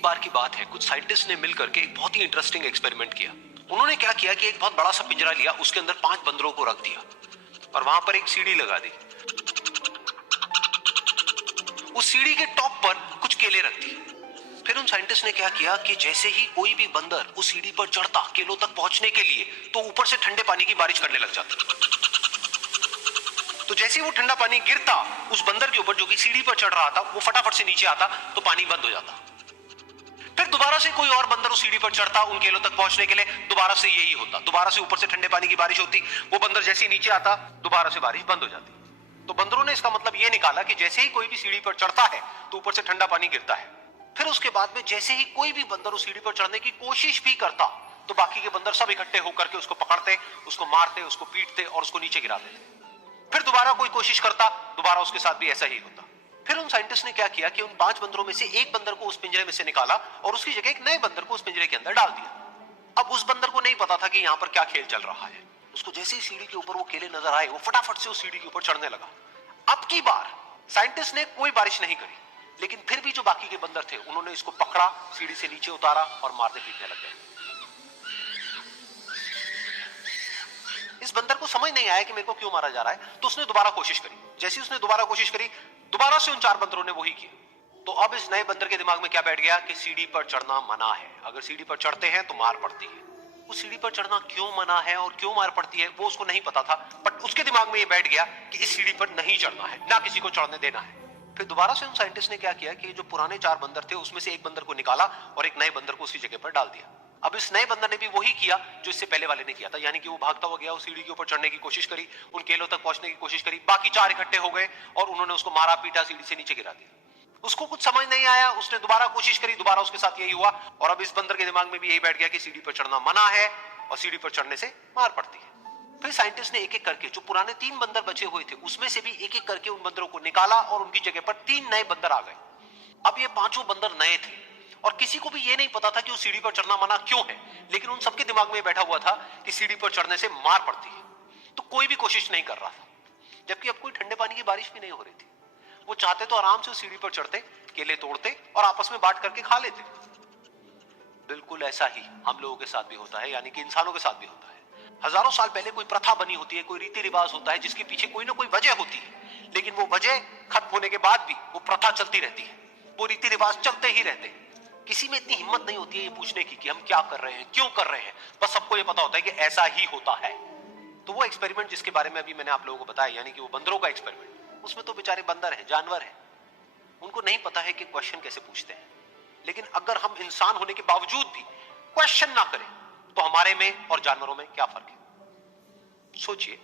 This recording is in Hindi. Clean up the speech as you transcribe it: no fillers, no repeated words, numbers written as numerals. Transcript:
एक बार की बात है, कुछ साइंटिस्ट ने मिलकर के एक बहुत ही इंटरेस्टिंग एक्सपेरिमेंट किया। उन्होंने क्या किया कि एक बहुत बड़ा सा पिंजरा लिया, उसके अंदर 5 बंदरों को रख दिया और वहां पर एक सीढ़ी लगा दी। उस सीढ़ी के टॉप पर कुछ केले रख दिए। फिर उन साइंटिस्ट ने क्या किया कि जैसे ही कोई भी बंदर उस सीढ़ी पर चढ़ता केलों तक पहुंचने के लिए, तो ऊपर से ठंडे पानी की बारिश करने लग जाती। तो जैसे ही वो ठंडा पानी गिरता उस बंदर के ऊपर जो कि सीढ़ी पर चढ़ रहा था, वो फटाफट से नीचे आता तो पानी बंद हो जाता। फिर दोबारा से कोई और बंदर उस सीढ़ी पर चढ़ता उन केलों तक पहुंचने के लिए, दोबारा से यही होता। दोबारा से ऊपर से ठंडे पानी की बारिश होती, वो बंदर जैसे ही नीचे आता दोबारा से बारिश बंद हो जाती। तो बंदरों ने इसका मतलब यह निकाला कि जैसे ही कोई भी सीढ़ी पर चढ़ता है तो ऊपर से ठंडा पानी गिरता है। फिर उसके बाद में जैसे ही कोई भी बंदर उस सीढ़ी पर चढ़ने की कोशिश भी करता, तो बाकी के बंदर सब इकट्ठे होकर के उसको पकड़ते, उसको मारते, उसको पीटते और उसको नीचे गिरा देते। फिर दोबारा कोई कोशिश करता, दोबारा उसके साथ भी ऐसा ही होता। फिर उन साइंटिस्ट ने क्या किया कि उन 5 बंदरों में से एक बंदर को उस पिंजरे में से निकाला और उसकी जगह एक नए बंदर को उस पिंजरे के अंदर डाल दिया। अब उस बंदर को नहीं पता था कि यहां पर क्या खेल चल रहा है। उसको जैसे ही सीढ़ी के ऊपर वो केले नजर आए, वो फटाफट से उस सीढ़ी के ऊपर चढ़ने लगा। अब की बार साइंटिस्ट ने कोई बारिश नहीं करी, लेकिन फिर भी जो बाकी के बंदर थे उन्होंने इसको पकड़ा, सीढ़ी से नीचे उतारा और मारने पीटने लग गए। इस बंदर को समझ नहीं आया कि मेरे को क्यों मारा जा रहा है, तो उसने दोबारा कोशिश करी। जैसे उसने दोबारा कोशिश करी, दोबारा से उन 4 बंदरों ने वही किया। तो अब इस नए बंदर के दिमाग में क्या बैठ गया कि सीढ़ी पर चढ़ना मना है, अगर सीढ़ी पर चढ़ते हैं तो मार पड़ती है। उस सीढ़ी पर चढ़ना क्यों मना है और क्यों मार पड़ती है वो उसको नहीं पता था, बट उसके दिमाग में ये बैठ गया कि इस सीढ़ी पर नहीं चढ़ना है, ना किसी को चढ़ने देना है। फिर दोबारा से उन साइंटिस्ट ने क्या किया कि जो पुराने 4 बंदर थे उसमें से एक बंदर को निकाला और एक नए बंदर को उसकी जगह पर डाल दिया। अब इस नए बंदर ने भी वही किया जो इससे पहले वाले ने किया था, यानी कि वो भागता हुआ गया, उस सीढ़ी के ऊपर चढ़ने की कोशिश करी, उन केलों तक पहुंचने की कोशिश करी, बाकी 4 इकट्ठे हो गए और उन्होंने उसको मारा पीटा, सीढ़ी से नीचे गिरा दिया। उसको कुछ समझ नहीं आया, उसने दोबारा कोशिश करी, दोबारा उसके साथ यही हुआ और अब इस बंदर के दिमाग में भी यही बैठ गया कि सीढ़ी पर चढ़ना मना है और सीढ़ी पर चढ़ने से मार पड़ती है। फिर साइंटिस्ट ने एक एक करके जो पुराने 3 बंदर बचे हुए थे उसमें से भी एक एक करके उन बंदरों को निकाला और उनकी जगह पर 3 नए बंदर आ गए। अब ये 5 बंदर नए थे और किसी को भी ये नहीं पता था कि उस सीढ़ी पर चढ़ना मना क्यों है, लेकिन उन सबके दिमाग में बैठा हुआ था कि सीढ़ी पर चढ़ने से मार पड़ती है, तो कोई भी कोशिश नहीं कर रहा था। जबकि अब कोई ठंडे पानी की बारिश भी नहीं हो रही थी। वो चाहते तो आराम से उस सीढ़ी पर चढ़ते, केले तोड़ते और आपस में बांट करके खा लेते। बिल्कुल ऐसा ही हम लोगों के साथ भी होता है, यानी कि इंसानों के साथ भी होता है। हजारों साल पहले कोई प्रथा बनी होती है, कोई रीति रिवाज होता है जिसके पीछे कोई ना कोई वजह होती है, लेकिन वो वजह खत्म होने के बाद भी वो प्रथा चलती रहती है, वो रीति रिवाज चलते ही रहते हैं। किसी में इतनी हिम्मत नहीं होती है ये पूछने की कि हम क्या कर रहे हैं, क्यों कर रहे हैं, बस सबको ये पता होता है कि ऐसा ही होता है। तो वो एक्सपेरिमेंट जिसके बारे में अभी मैंने आप लोगों को बताया, यानी कि वो बंदरों का एक्सपेरिमेंट, उसमें तो बेचारे बंदर हैं, जानवर हैं, उनको नहीं पता है कि क्वेश्चन कैसे पूछते हैं। लेकिन अगर हम इंसान होने के बावजूद भी क्वेश्चन ना करें तो हमारे में और जानवरों में क्या फर्क है, सोचिए।